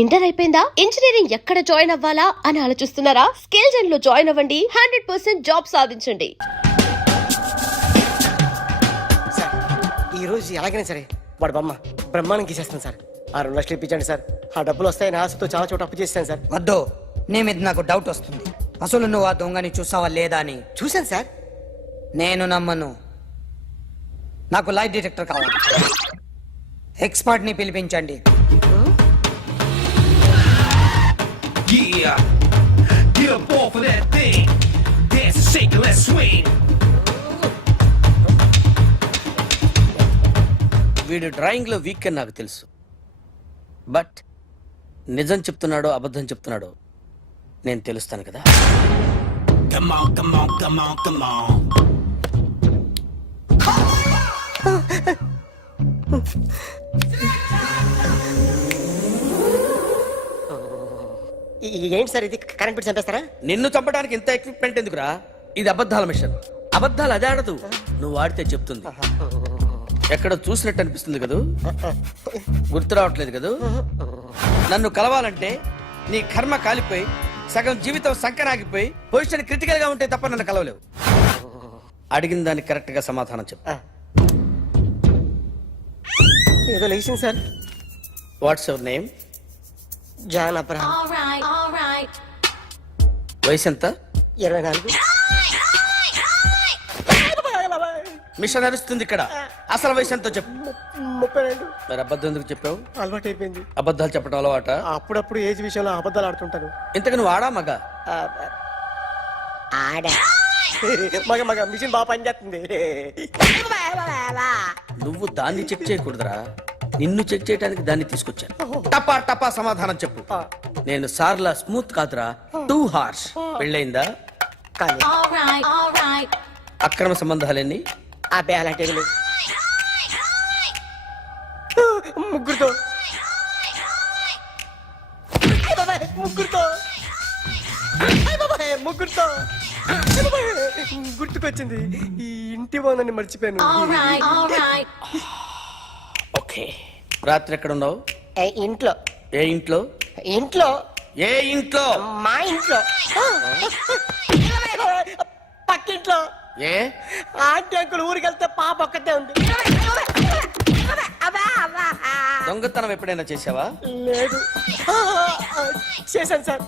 Inter అయిపోయిందా? Engineering ఎక్కడ join అవ్వాలా అని ఆలోచిస్తున్నారా? స్కిల్ జెన్ లో జాయిన్ అవ్వండి. 100% జాబ్ సాధించండి. సార్ ఈ రోజు ఎలాగైనా సరే వాడు బొమ్మ బ్రహ్మాండం గీసేస్తాను సార్. 6 లక్షలు ఇప్పించండి సార్. ఆ డబ్బులు వస్తాయని ఆశతో చాలా చోట అప్పు చేస్తాను సార్. వద్దు, నీ మీద నాకు డౌట్ వస్తుంది. అసలు నువ్వు ఆ దొంగని చూసావా లేదా అని. చూశాను సార్. నేను నమ్మను. నాకు లైట్ డిటెక్టర్ కావాలి. ఎక్స్పర్ట్ ని పిలిపించండి. Yeah, get up off of that thing. Dance and shake and let's swing. వీడు డ్రాయింగ్ లో వీక్ అని నాకు తెలుసు. బట్ నిజం చెప్తున్నాడో అబద్ధం చెప్తున్నాడో నేను తెలుస్తాను కదా. Come on, come on, come on, come on. ఏంటి సార్ ఇది? కరెంట్ బిల్ చంపేస్తారా? నిన్ను చంపడానికి ఇంత ఎక్విప్మెంట్ ఎందుకురా? ఇది అబద్ధాల మిషన్. అబద్ధాలు అదే ఆడదు, నువ్వు ఆడితే చెప్తుంది. ఎక్కడ చూసినట్టు అనిపిస్తుంది కదూ, గుర్తు రావట్లేదు కదూ. నన్ను కలవాలంటే నీ కర్మ కాలిపోయి సగం జీవితం సంకరాగిపోయి పొజిషన్ క్రిటికల్ గా ఉంటే తప్ప నన్ను కలవలేవు. అడిగిన దానికి కరెక్ట్ గా సమాధానం చెప్పు. ఏదో లేచింది sir. What's your name? John Abraham. వయసు ఎంత? 24. మిషన్ నడుస్తుంది ఇక్కడ. అసలు వయసు ఎంతో చెప్పు. 32. మరి అబద్ధం ఎందుకు చెప్పావు? అలవాటు అయిపోయింది. అబద్ధాలు చెప్పడం అలవాట? అప్పుడప్పుడు ఏజ్ విషయంలో అబద్ధాలు ఆడుతుంటాను. ఇంతకు నువ్వు ఆడా మగ? ఆడా మగ మగ మిషన్ బాగా పనిచేస్తుంది. నువ్వు దాన్ని చెక్ చేయకూడదురా, నిన్ను చెక్ చేయడానికి దాన్ని తీసుకొచ్చాను. టపా టపా సమాధానం చెప్పు. నేను సార్లా స్మూత్ కాదురా, టూ హార్ష్. పెళ్ళయిందా? కానీ అక్రమ సంబంధాలన్నీ? అబ్బే అలాంటి ముగ్గురుతో ముగ్గురుతో ముగ్గురుతో గుర్తుకొచ్చింది. ఈ ఇంటి బాగుందని మర్చిపోయాను. ఓకే. రాత్రి ఎక్కడ ఉన్నావు? ఇంట్లో. ఏ ఇంట్లో? ఇంట్లో. ఏ ఇంట్లో? మా ఇంట్లో. పక్కింట్లో. ఏ ఆంటీ అంకుల్ ఊరికి వెళ్తే పాప ఒక్కతే ఉంది. దొంగతనం ఎప్పుడైనా చేసావా? లేదు. చేశాను సార్.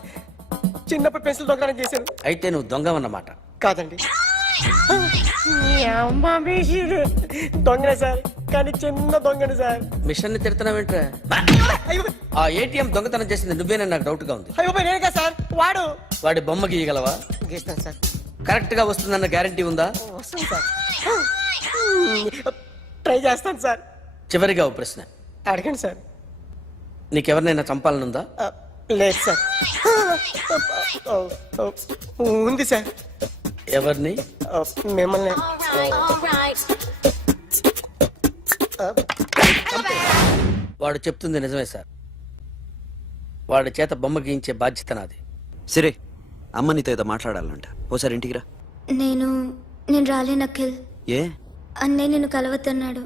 చిన్నప్పుడు పెన్సిల్ దొంగతనం చేశాను. అయితే నువ్వు దొంగవన్నమాట. కాదండి, దొంగనే సార్, కానీ చిన్న దొంగని సార్. మిషన్ ని తిడుతున్నావేంట్రా? ఆ ఏటీఎం దొంగతనం చేసింది నువ్వేనని నాకు డౌట్ గా ఉంది. అయ్యో నేనే సార్. వాడి బొమ్మ గీయగలవా? గీస్తాను సార్. కరెక్ట్ గా వస్తుందన్న గ్యారంటీ ఉందా? వస్తాను సార్. ట్రై చేస్తాను సార్. చివరిగా ఓ ప్రశ్న అడగండి సార్. నీకెవరినైనా చంపాలనుందా? లేదు సార్. ఉంది సార్. ఎవరిని? మిమ్మల్ని. వాడు చెప్తుంది నిజమే సార్. వాడి చేత బొమ్మ గీయించే బాధ్యత నాది. సరే, అమ్మ నీతో ఏదో మాట్లాడాలంట. ఓసారి ఇంటికి రా. నేను రాలేను అఖిల్. ఏ? అన్నయ్య నిన్ను కలవద్దన్నాడు.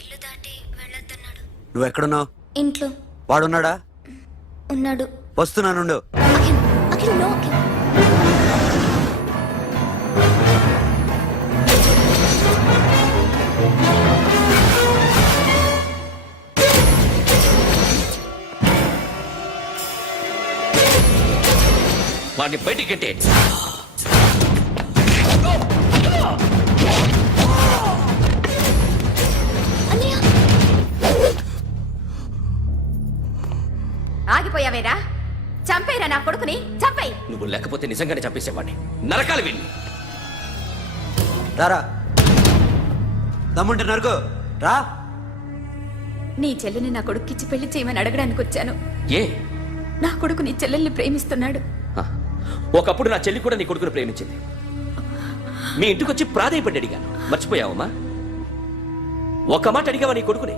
ఇల్లు దాటి వెళ్ళొద్దన్నాడు. నువ్వు ఎక్కడున్నావు? ఇంట్లో. వాడున్నాడా? ఉన్నాడు. వస్తున్నానుండు. అఖిల్, అఖిల్, నో అఖిల్. వాడిని బయటికి కట్టే. ఆగిపోయావేరా? చంపేరా నా కొడుకుని, చంపేయ్. నువ్వు లేకపోతే నిజంగానే చంపేసేవాడిని. నరకాలి వీడిని. రారా, దమ్ముంటే నరుకు రా. నీ చెల్లిని నా కొడుక్కిచ్చి పెళ్లి చేయమని అడగడానికి వచ్చాను. ఏ? నా కొడుకు నీ చెల్లెల్ని ప్రేమిస్తున్నాడు. ఒకప్పుడు నా చెల్లి కూడా నీ కొడుకును ప్రేమించింది. మీ ఇంటికి వచ్చి ప్రాధాయపడి అడిగాను. మర్చిపోయావమ్మా? ఒక మాట అడిగావా నీ కొడుకుని?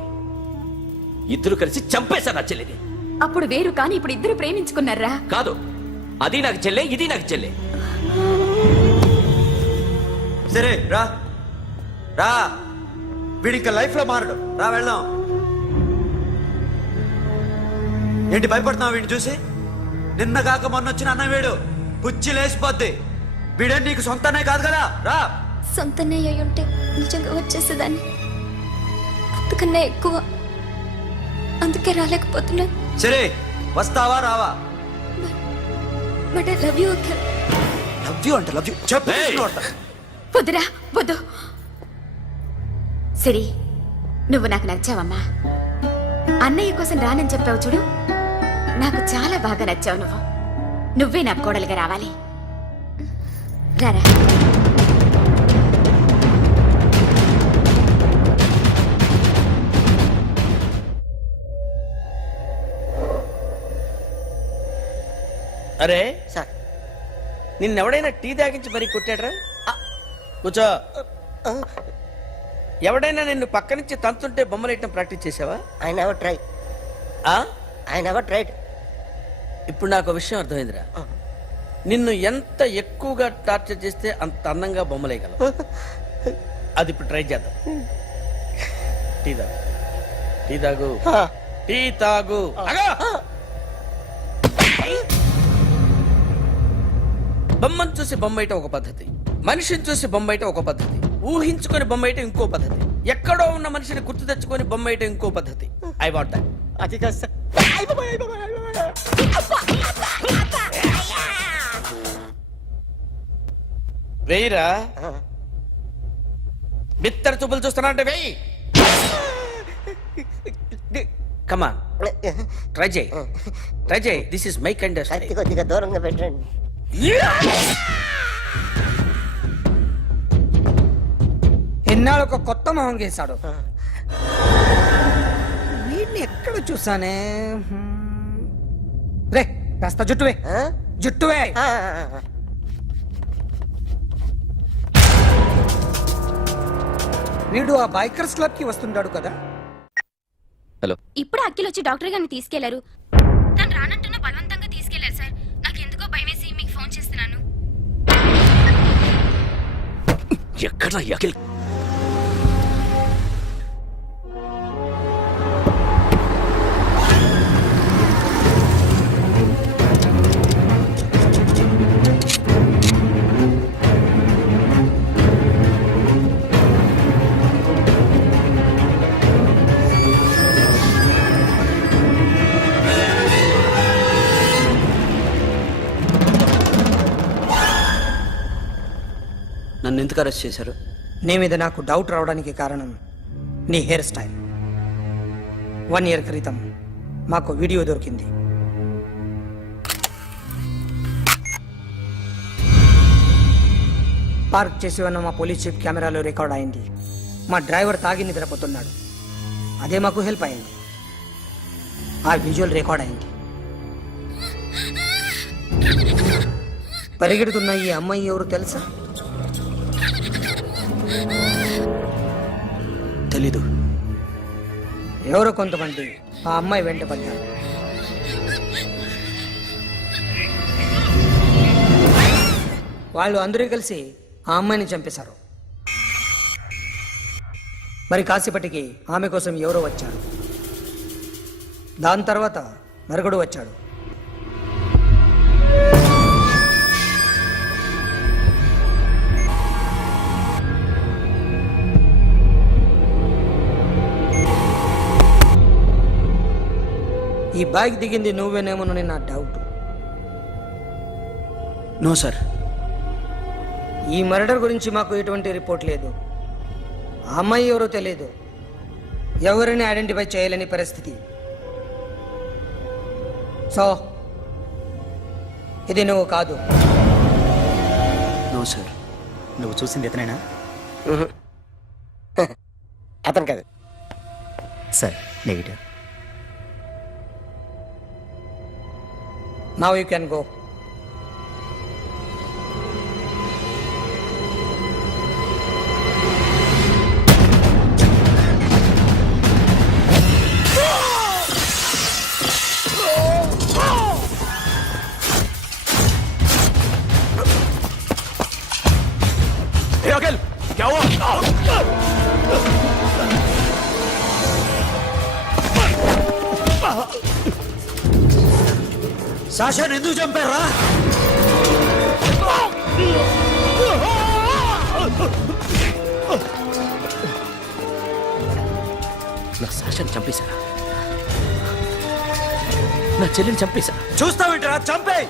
ఇద్దరు కలిసి చంపేశారు నా చెల్లిని. అప్పుడు వేరు, కానీ ఇప్పుడు ఇద్దరు ప్రేమించుకున్నారా? కాదు, అది నాకు చెల్లె, ఇది నాకు చెల్లె. సరే రా రా, వీడి ఇంకా లైఫ్ లో మారడు. రా వెళ్దాం. ఏంటి భయపడుతున్నావు వీడిని చూసి? నిన్న కాక మొన్న వచ్చిన అన్న వీడు పుచ్చి లేచిపోద్ది. వీడే నీకు సొంతనే కాదు కదా. రా. సొంతనే అయి ఉంటే నిజంగా వచ్చేసేదాన్ని. అంతకన్నా ఎక్కువ. అందుకే రాలేకపోతున్నాను. సరే, వస్తావా రావా? But I love you uncle. Love you అంటే లవ్ యూ చెప్పు. ఏయ్! వద్దురా వద్దు. సిరి, నువ్వు నాకు నచ్చావమ్మా. అన్నయ్య కోసం రానని చెప్పావు చూడు, నాకు చాలా బాగా నచ్చావు నువ్వు. నువ్వే నా కోడలుగా రావాలి. రారా. అరే, సార్ నిన్నెవడైనా టీ తాగించి మరీ కొట్టాడ్రా? కూర్చో. ఎవడైనా నిన్ను పక్క నుంచి తంతుంటే బొమ్మలేయటం ప్రాక్టీస్ చేసావా? I never try. ఆ? I never tried. ఇప్పుడు నాకు విషయం అర్థమైందిరా. నిన్ను ఎంత ఎక్కువగా టార్చర్ చేస్తే అంత అందంగా బొమ్మలేయగలవు. అది ఇప్పుడు ట్రై చేద్దాం. టీ తాగు, టీ తాగు, టీ తాగు. ఆగు! బొమ్మను చూసి బొమ్మేయటం ఒక పద్ధతి, మనిషిని చూసి బొమ్మేయటం ఒక పద్ధతి, ఊహించుకొని బొమ్మేయటం ఇంకో పద్ధతి, ఎక్కడో ఉన్న మనిషిని గుర్తు తెచ్చుకొని బొమ్మేయటం ఇంకో పద్ధతి. I want that. అది కాదు సార్. వెయ్యిరా. బిత్తర చూపులు చూస్తున్నా అంటే వెయ్యి. కమాన్, ట్రై చేయి, ట్రై చేయి. This is my kind of కత్తి కొద్దిగా దూరంగా పెట్టండి. ఎన్నాళ్ళు ఒక కొత్త మొహం గీశాడు. వీడిని ఎక్కడ చూసానే? రే, కాస్త జుట్టువే, జుట్టువే. వీడు ఆ బైకర్స్ క్లబ్ కి వస్తుంటాడు కదా. ఇప్పుడు అఖిల్ వచ్చి డాక్టర్ గారిని తీసుకెళ్లారు. తను రానంటున్న బలవంతంగా తీసుకెళ్లారు సార్. నాకు ఎందుకో భయం వేసి మీకు ఫోన్ చేస్తున్నాను. ఎక్కడ అఖిల్? నన్ను ఎందుకు అరెస్ట్ చేశారు? నీ మీద నాకు డౌట్ రావడానికి కారణం నీ హెయిర్ స్టైల్. 1 year క్రితం మాకు వీడియో దొరికింది. పార్క్ చేసి ఉన్న మా పోలీస్ జీప్ కెమెరాలో రికార్డ్ అయింది. మా డ్రైవర్ తాగి నిద్రపోతున్నాడు. అదే మాకు హెల్ప్ అయింది. ఆ విజువల్ రికార్డ్ అయింది. పరిగెడుతున్న ఈ అమ్మాయి ఎవరు తెలుసా? తెలీదు. ఎవరో కొంతమంది ఆ అమ్మాయి వెంట పడ్డారు. వాళ్ళు అందరూ కలిసి ఆ అమ్మాయిని చంపేశారు. మరి కాసేపటికి ఆమె కోసం ఎవరో వచ్చారు. దాని తర్వాత మరొకడు వచ్చాడు. ఈ బైక్ దిగింది నువ్వేనేమోనని నా డౌట్. No sir. ఈ మర్డర్ గురించి మాకు ఎటువంటి రిపోర్ట్ లేదు. ఆ అమ్మాయి ఎవరో తెలియదు. ఎవరిని ఐడెంటిఫై చేయలేని పరిస్థితి. సో ఇది నువ్వు కాదు. No sir. నువ్వు చూసింది ఇతనేనా? అతను కాదు sir, negative. Now you can go. Akhil क्या हुआ? సాషాని ఎందుకు చంపారా? నా సాషాన్ని చంపేశారా? నా చెల్లిని చంపేశా. చూస్తావేంట్రా? చంపే.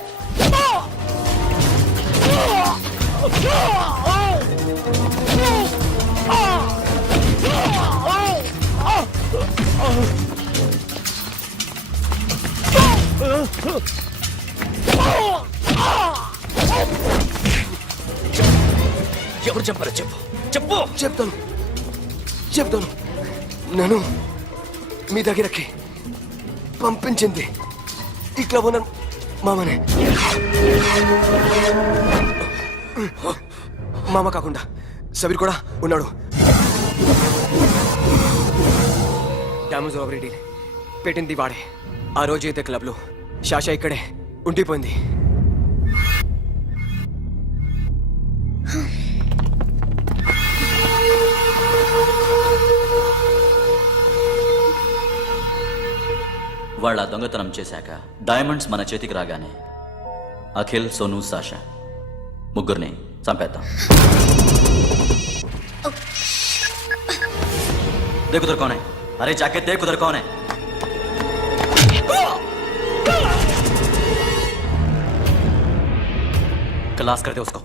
ఎవరు చంపారో చెప్పు, చెప్పు. చెప్తాను నన్ను మీ దగ్గరకి పంపించింది ఇట్లా ఉన్న మామనే. మామ కాకుండా సబీర్ కూడా ఉన్నాడు. డ్యామేజ్ ఓవర్ పెట్టింది వాడే. ఆ రోజు అయితే క్లబ్లో షాషా ఇక్కడే ఉండిపోయింది. వాళ్ళ దొంగతనం చేశాక డైమండ్స్ మన చేతికి రాగానే అఖిల్, సోను, సాషా ముగ్గురిని చంపేద్దాం. देख उधर कौन है? अरे जाके देख उधर कौन है? क्लास करते उसको.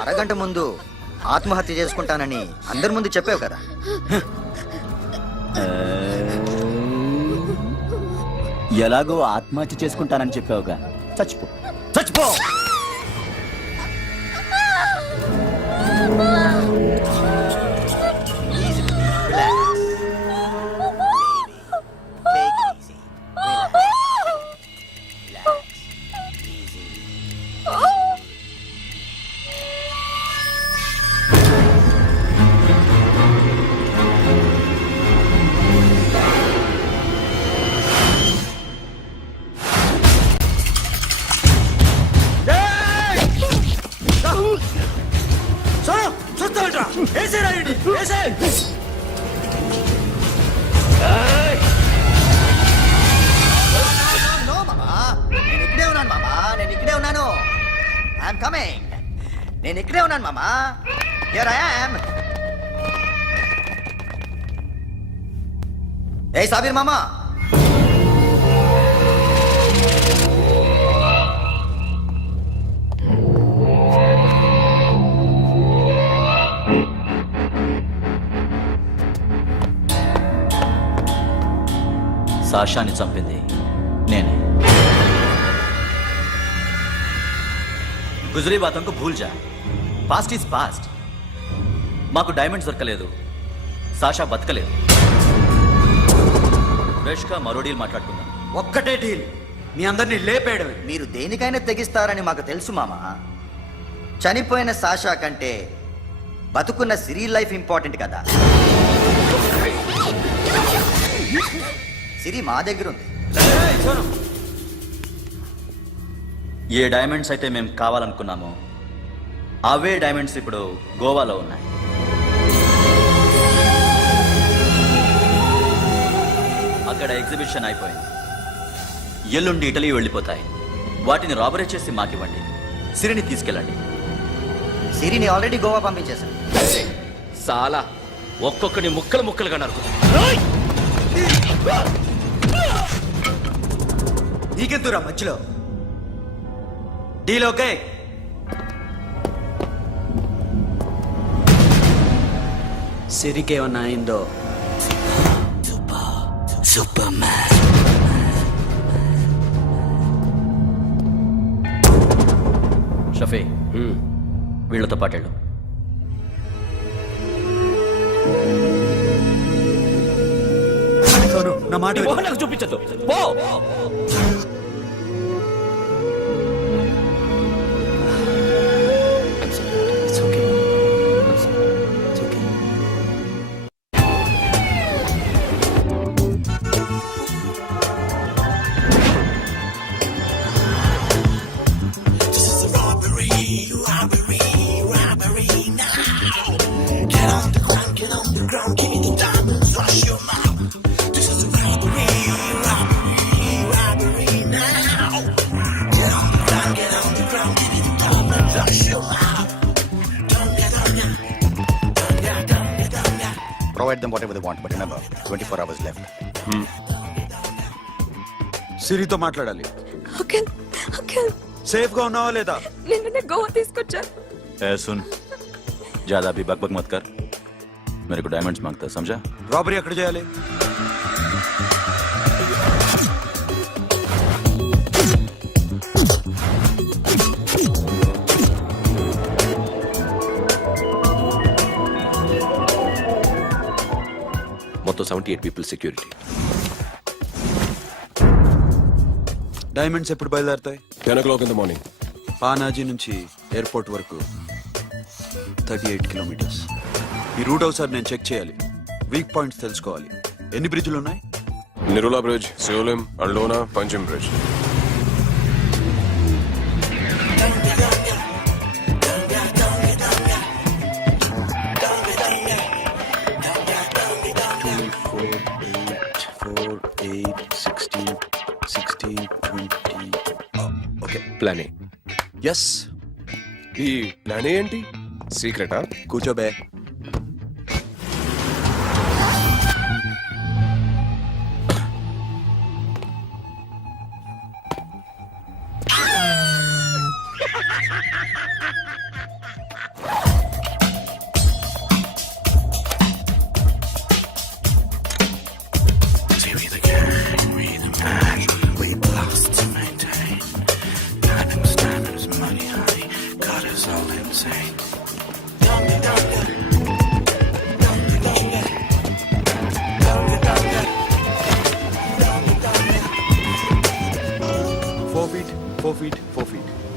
అరగంట ముందు ఆత్మహత్య చేసుకుంటానని అందరి ముందు చెప్పావు కదా. ఎలాగో ఆత్మహత్య చేసుకుంటానని చెప్పావుగా, చచ్చిపో. చూస్తావేంట్రా? వేసేరా వీడిని, వేసేయ్. నేను ఇక్కడే ఉన్నాను మామా, నేను ఇక్కడే ఉన్నాను. I'm coming. నేను ఇక్కడే ఉన్నాను మామా. Here I am. ఏ సాబీర్ మామా, సాషాని చంపింది నేనే. గుజరీ బాతంకు భూల్ జా. Past is past. మాకు డైమండ్స్ దొరకలేదు, సాషా బతకలేదు. ఫ్రెష్గా మరో డీల్ మాట్లాడుకుందాం. ఒక్కటే డీల్, మీ అందరినీ లేపేయడమే. మీరు దేనికైనా తెగిస్తారని మాకు తెలుసు మామా. చనిపోయిన సాషా కంటే బతుకున్న సిరీ లైఫ్ ఇంపార్టెంట్ కదా. సిరి మా దగ్గర ఉంది. ఏ డైమండ్స్ అయితే మేము కావాలనుకున్నామో అవే డైమండ్స్ ఇప్పుడు గోవాలో ఉన్నాయి. అక్కడ ఎగ్జిబిషన్ అయిపోయింది. ఎల్లుండి ఇటలీ వెళ్ళిపోతాయి. వాటిని రాబరీ చేసి మాకివ్వండి. సిరిని తీసుకెళ్ళండి. సిరిని ఆల్రెడీ గోవా పంపించేశాను. సాలా ఒక్కొక్కని ముక్కలుగా నరుకు. నీకెందురా మధ్యలో? Deal okay? సిరికేమన్నా అయిందో? షఫీ, వీళ్ళతో పాటేళ్ళు. సోను నా మాట నీ విను. మొహం నాకు చూపించద్దు పో. It's okay. It's okay. Provide them whatever they want, but remember, 24 hours left. సిరితో మాట్లాడాలి. అంకుల్ అంకుల్ సేఫ్ గా ఉన్నావా లేదా? నిన్న గోవా తీసుకొచ్చా. ए सुन, ज्यादा भी बकबक मत कर. मेरे को डायमंड्स मांगता है, समझा? రాబరీ ఎక్కడ చేయాలి? మొత్తం 78 పీపుల్ సెక్యూరిటీ. డైమండ్స్ ఎప్పుడు బయలుదేరుతాయి? 10 o'clock in the morning. Panaji నుంచి ఎయిర్పోర్ట్ వరకు 38 కిలోమీటర్స్. ఈ రూట్ ఒకసారి నేను చెక్ చేయాలి. వీక్ పాయింట్స్ తెలుసుకోవాలి. ఎన్ని బ్రిడ్జ్లు ఉన్నాయి? Nirula Bridge, Seolim, Aldona, Panjim Bridge. Okay. Plan A. Yes. ఈ ప్లాన్ ఏంటి? సీక్రెటా? కూర్చోబే.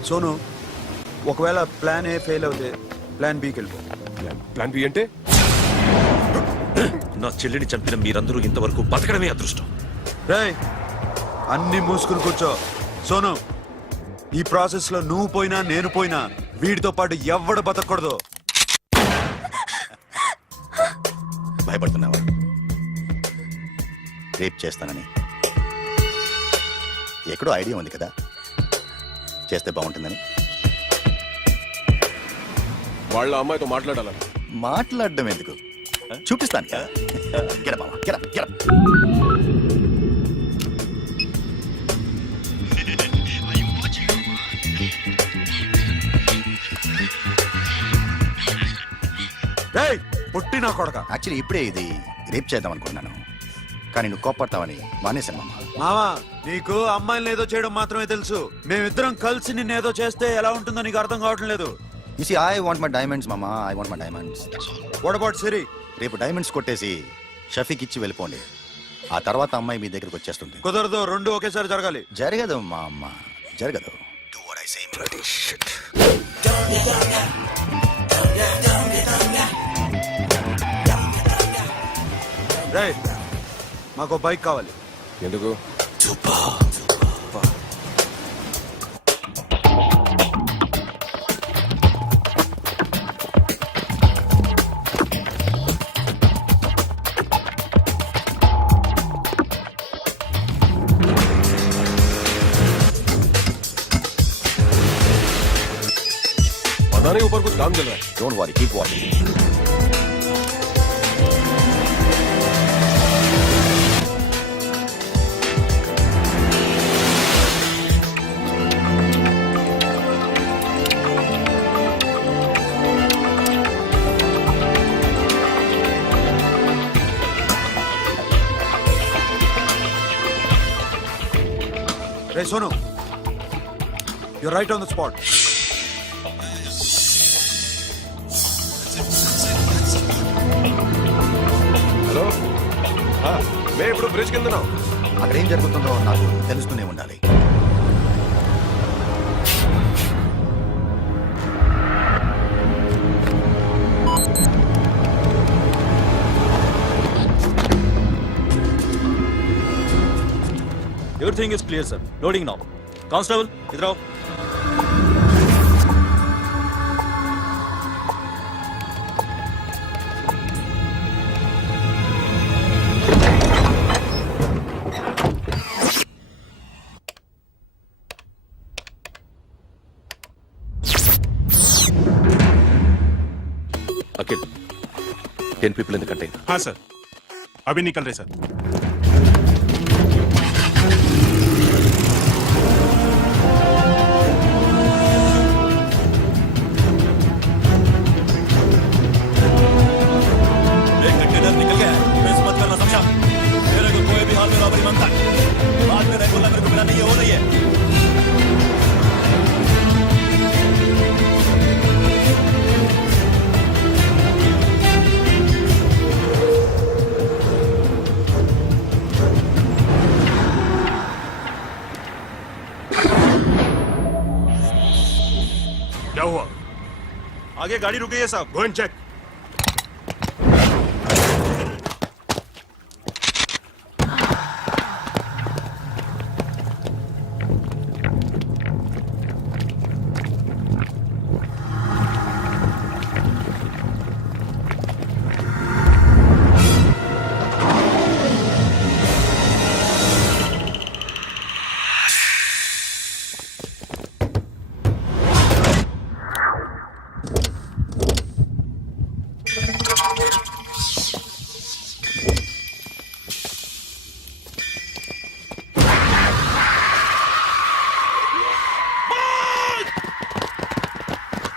సోను, ఒకవేళ ప్లాన్ ఏ ఫెయిల్ అవుతే ప్లాన్ బికి వెళ్ళిపో. ప్లాన్ బి అంటే? నా చెల్లిని చంపిన మీరందరూ ఇంతవరకు బతకడమే అదృష్టం. రేయ్, అన్ని మూసుకుని కూర్చో. సోను, ఈ ప్రాసెస్ లో నువ్వు పోయినా నేను పోయినా వీడితో పాటు ఎవ్వడు బతకూడదు. భయపడుతున్నావా? రేప్ చేస్తానని ఎక్కడో ఐడియా ఉంది కదా, చేస్తే బాగుంటుందని. వాళ్ళ అమ్మాయితో మాట్లాడాల. మాట్లాడడం ఎందుకు, చూపిస్తాను. గెర బావా, గెర గెర. రేయ్, పుట్టి నా కొడక. యాక్చువల్లీ ఇప్పుడే ఇది రేప్ చేద్దాం అనుకున్నాను, కానీ నువ్వు కోపడతావని మానేశాను మామ. మావా, నీకు అమ్మాయిని ఏదో చేయడం మాత్రమే తెలుసు. మేమిద్దరం కలిసి నిన్ను ఏదో చేస్తే ఎలా ఉంటుందో నీకు అర్థం కావటం లేదు. You see, I want my diamonds, mama. I want my diamonds. What about Siri? రేపు డైమండ్స్ కొట్టేసి షఫీక్ ఇచ్చి వెళ్ళిపోండి. ఆ తర్వాత అమ్మాయి మీ దగ్గరకు వచ్చేస్తుంది. కుదరదు, రెండు ఒకేసారి జరగాలి. జరగదు మా అమ్మ, జరగదు. Do what I say, bloody shit. రేయ్, మాకు బైక్ కావాలి. ఎందుకు? पता नहीं ऊपर कुछ काम चल रहा है. Don't worry, keep watching. Hey, Sonu, you're right on the spot. Bridge కింద అక్కడ ఏం జరుగుతుందో నాకు తెలుస్తూనే ఉండాలి. Everything is clear, sir. Loading now. Constable, इधर आओ. Akhil, 10 people in the container. हाँ सर, अभी निकल रहे सर. एक कंटेनर निकल गया है. मिस मत करना, समझा? मेरे को कोई भी हाल में रॉबरी मांगता है. बाद में रेगुलर मेरे को मिला नहीं हो रही है. क्या हुआ? आगे गाड़ी रुक गई है साहब. Go and check.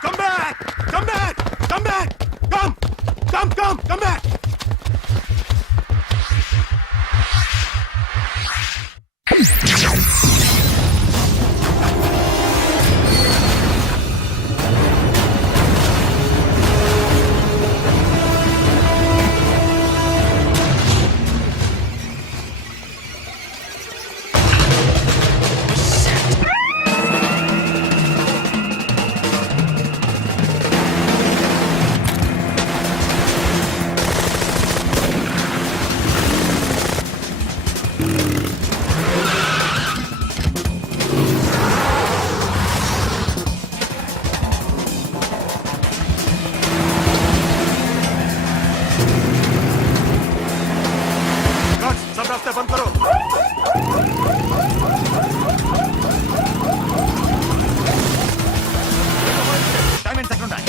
Come back! सब रास्ते बंद करो. టైం ఎంత సెకండ్ ఉన్నాయి?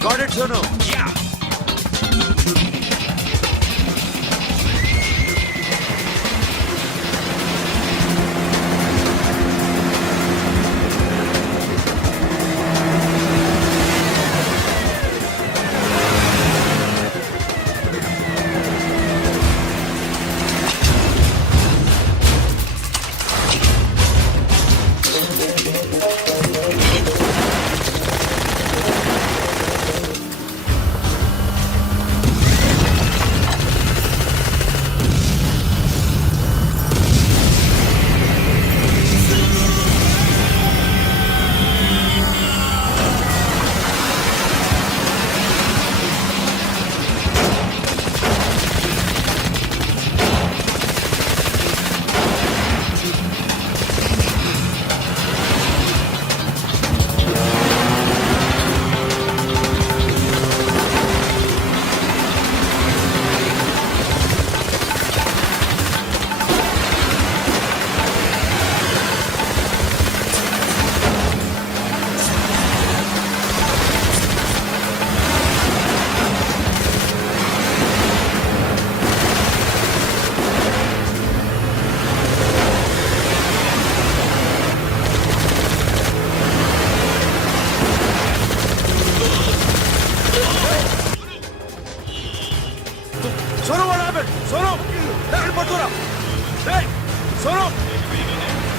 Got it, Sono. Yeah.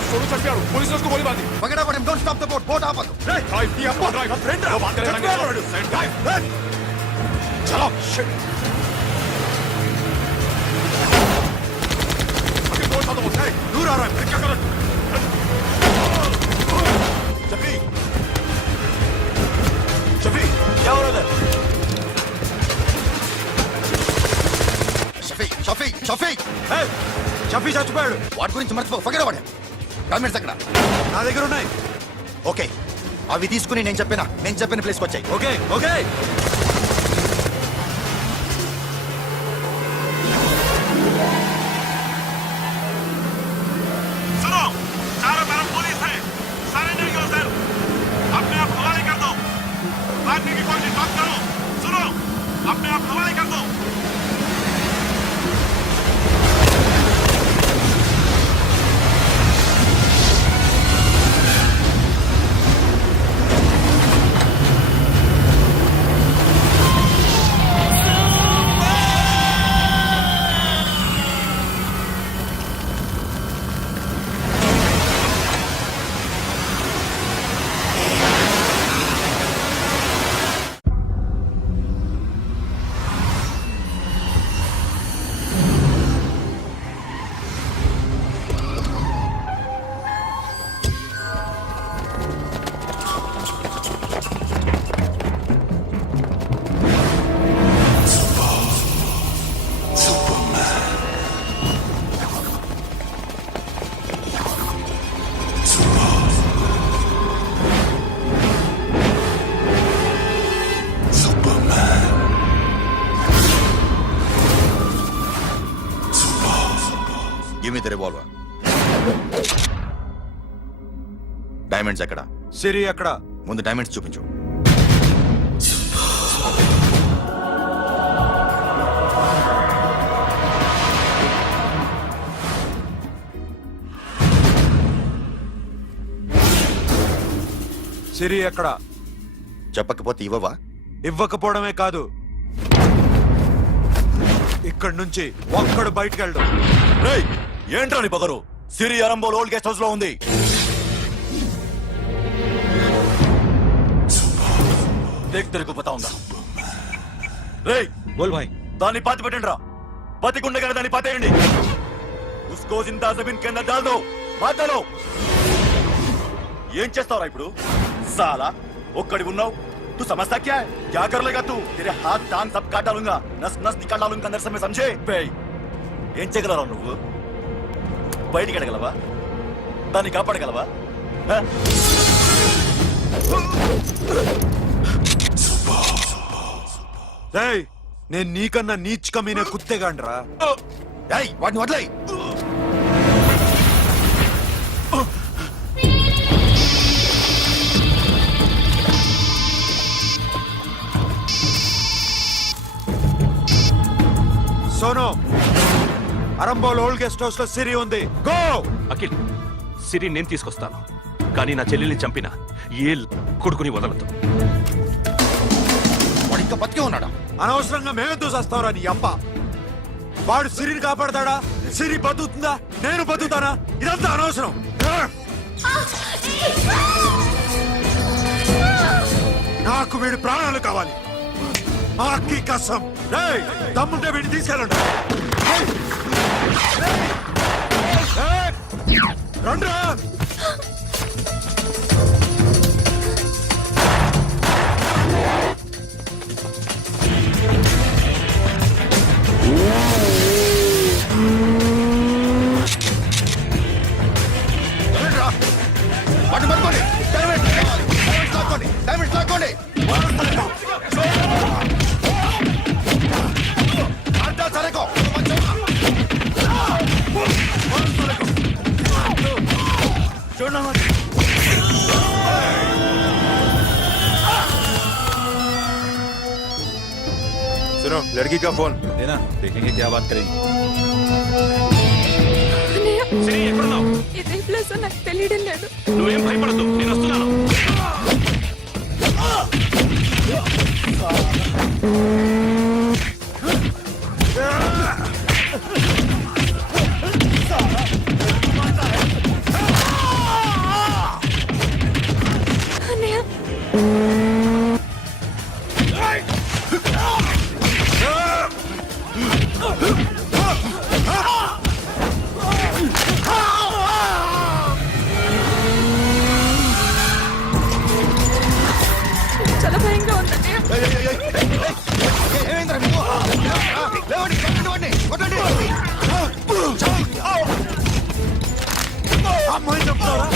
Sonu चढ़ पुलिस ने उसको गोली मार दी पकड़ा पड़े don't stop the boat boat आपको ड्राइव किया ड्राइव फ्रेंड वो बात करेंगे चलो शिट अभी बोट तो बोल दूर आ रहा है फिर क्या करो शफी शफी क्या हो रहा है షఫీ షఫీ షఫీ చచ్చిపోయాడు. వాటి గురించి మర్చిపో పగడ పడే డాక్యుమెంట్స్ అక్కడ నా దగ్గర ఉన్నాయి. ఓకే అవి తీసుకుని నేను చెప్పిన ప్లేస్కి వచ్చాయి ఓకే ఓకే सुनो चारों तरफ पुलिस है सरेंडर करो सर अपने आप हवाले कर दो भागने की कोशिश मत करो सुनो अपने आप हवाले कर दो give me the revolver diamonds ఎక్కడ సిరి ఎక్కడ? ముందు డైమండ్స్ చూపించు సిరి ఎక్కడ? చెప్పకపోతే ఇవ్వవా ఇవ్వకపోవడమే కాదు, ఇక్కడి నుంచి ఒక్కడు బయటకు వెళ్ళడం. ఏంట్రా నీ పగరు సిరి అరంబోల్ ఓల్డ్ గెస్ట్ హౌస్ లో ఉంది దేక్ తెరకు పతావుందా రేయ్ బోల్ భాయ్. దాన్ని పాతి పెట్టండి రా బతికుండగానే దాన్ని పాతేయండి ఉస్కో జిందా జమీన్ కింద డాల్ దో మాటలో ఏం చేస్తావురా ఇప్పుడు సాలా ఒక్కడి ఉన్నావు तू समझता क्या है क्या कर लेगा तू तेरे हाथ टांग सब काट डालूंगा नस नस निकाल डालूंगा अंदर से मैं समझे ఏం చేయగలరా నువ్వు బయటికి వెళ్ళగలవా దాన్ని కాపాడగలవా నేను నీకన్నా నీచ్ కమీనే కుత్తేగాండ్రా. వాటిని వదిలేయ్ Sonu, Arambol old guest house లో సిరి ఉంది. గో. అఖిల్ సిరి నేను తీసుకొస్తాను కానీ నా చెల్లెల్ని చంపిన ఏ కొడుకుని వదలదు వాడు ఇంకా బతికే ఉన్నాడా అనవసరంగా మేమెందుకు చేస్తావురా నీ అప్ప? వాడు సిరిని కాపాడతాడా? సిరి బతుకుతుందా? నేను బతుకుతానా? ఇదంతా అనవసరం. నాకు వీడి ప్రాణాలు కావాలి. ఆకి కసం. దమ్ముంటే వీడిని తీసుకెళ్ళండి. రండ్రా. వాటిని పట్టుకోండి డైమండ్స్ లాక్కోండి సరేకో सुनो, लड़की का फोन देना देखेंगे क्या बात करेंगे ఇదే ప్లేస్ నాకు తెలియడం లేదు. నువ్వేం భయపడద్దు నేను వస్తున్నాను ఏమైందిరా నీకు? లేవండి, కొట్టండి, కొట్టండి. అమ్మాయి చెప్తారా?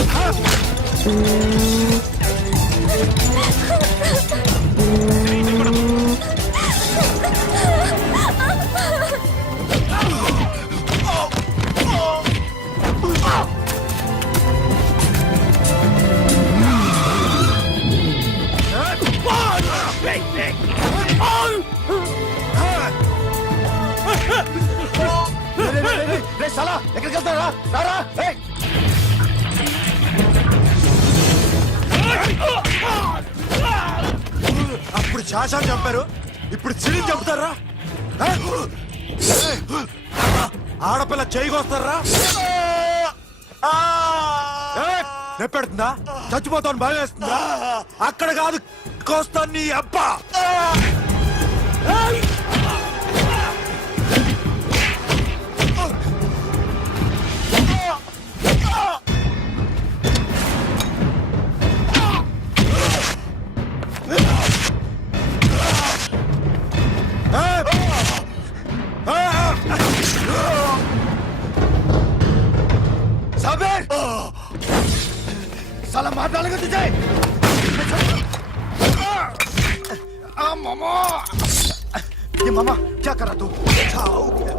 చాలా ఎక్కడికి వెళ్తారా? రారా. అప్పుడు శాసనం చంపారు, ఇప్పుడు చిరిని చంపుతారా? ఆడపిల్ల చేయకొస్తారా? నెప్పెడుతుందా? చచ్చిపోతాను భయం వేస్తుందా? అక్కడ కాదు, కోస్తాను నీ అబ్బా. साबिर साला मार डालेगा तुझे। मामा ये मामा क्या कर रहा तू?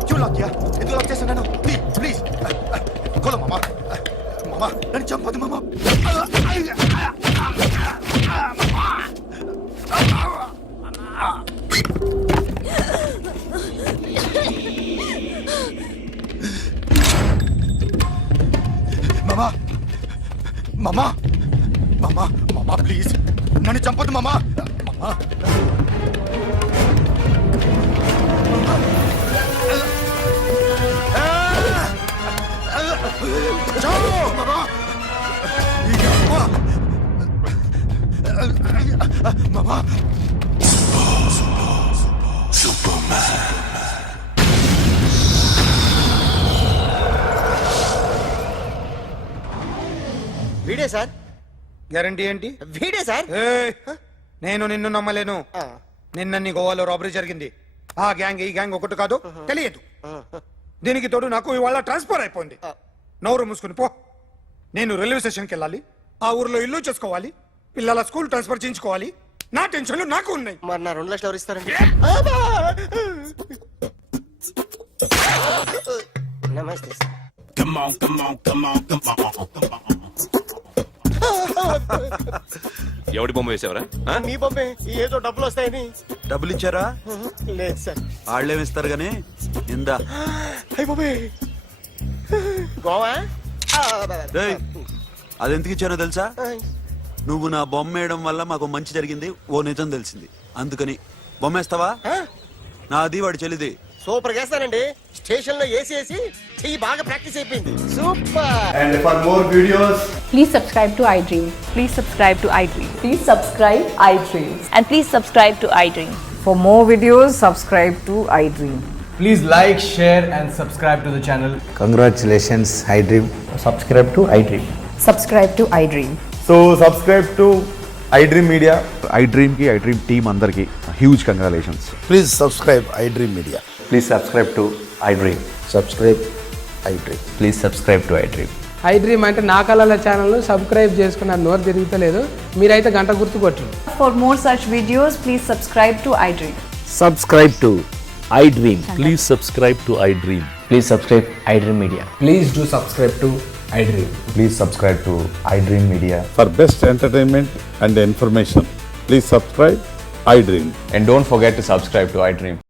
क्यों लॉक किया? ये तो लॉक जैसे ना प्लीज प्लीज खोलो मामा। मामा नहीं चंपा दे मामा। मामा मामा मामा मामा प्लीज नन्नु चंपొద్దు मामा मामा जाओ मामा मामा వీడే సార్. గ్యారంటీ ఏంటి? వీడే సార్. నేను నిన్ను నమ్మలేను. నిన్న నీ గోవాలో రాబరీ జరిగింది. ఆ గ్యాంగ్ ఈ గ్యాంగ్ ఒకటి కాదు, తెలియదు. దీనికి తోడు నాకు ఇవాళ ట్రాన్స్ఫర్ అయిపోయింది. నోరు మూసుకుని పో. నేను రైల్వే స్టేషన్కి వెళ్ళాలి, ఆ ఊర్లో ఇల్లు చేసుకోవాలి, పిల్లల స్కూల్ ట్రాన్స్ఫర్ చేయించుకోవాలి. నా టెన్షన్లు నాకు ఉన్నాయి. మరి నా 2 లక్షలు ఎవరు ఇస్తారండి? నమస్తే సార్. ఎవడి బొమ్మ వేసావరా? మీ బొమ్మే. ఏదో డబ్బులు వస్తాయని. డబ్బులు ఇచ్చారా? లేదు సార్. వాళ్ళేమిస్తారు గానీ ఇందా. అయ్య బొమ్మే గోవా. రేయ్, అది ఎందుకు ఇచ్చానో తెలుసా? నువ్వు నా బొమ్మ వేయడం వల్ల మాకు మంచి జరిగింది, ఓ నిజం తెలిసింది. అందుకని బొమ్మేస్తావా? నాది వాడి చెల్లిది. సూపర్ చేస్తానండి. స్టేషన్ లో ఏసీ వేసి చెయ్యి బాగా ప్రాక్టీస్ అయిపోయింది. Super. And for more videos Please subscribe to iDream. Please subscribe to iDream. Please subscribe iDream. And please subscribe to iDream. For more videos, subscribe to iDream. Please like, share and subscribe to the channel. Congratulations, iDream. Subscribe to iDream. Subscribe to iDream. So subscribe to iDream Media. iDream ki iDream team andarki huge congratulations. Please subscribe iDream Media. Please subscribe to iDream. Subscribe iDream. Please subscribe to iDream. iDream అంటే నా కళల channel subscribe చేసుకున్న నోరు తిరుగుతలేదు. మీరైతే గంట గుర్తు కొట్టు. For more such videos, please subscribe to iDream. Subscribe to iDream. Please subscribe to iDream. Please subscribe iDream Media. Please do subscribe to iDream. Please subscribe to iDream Media. For best entertainment and information, please subscribe iDream. And don't forget to subscribe to iDream.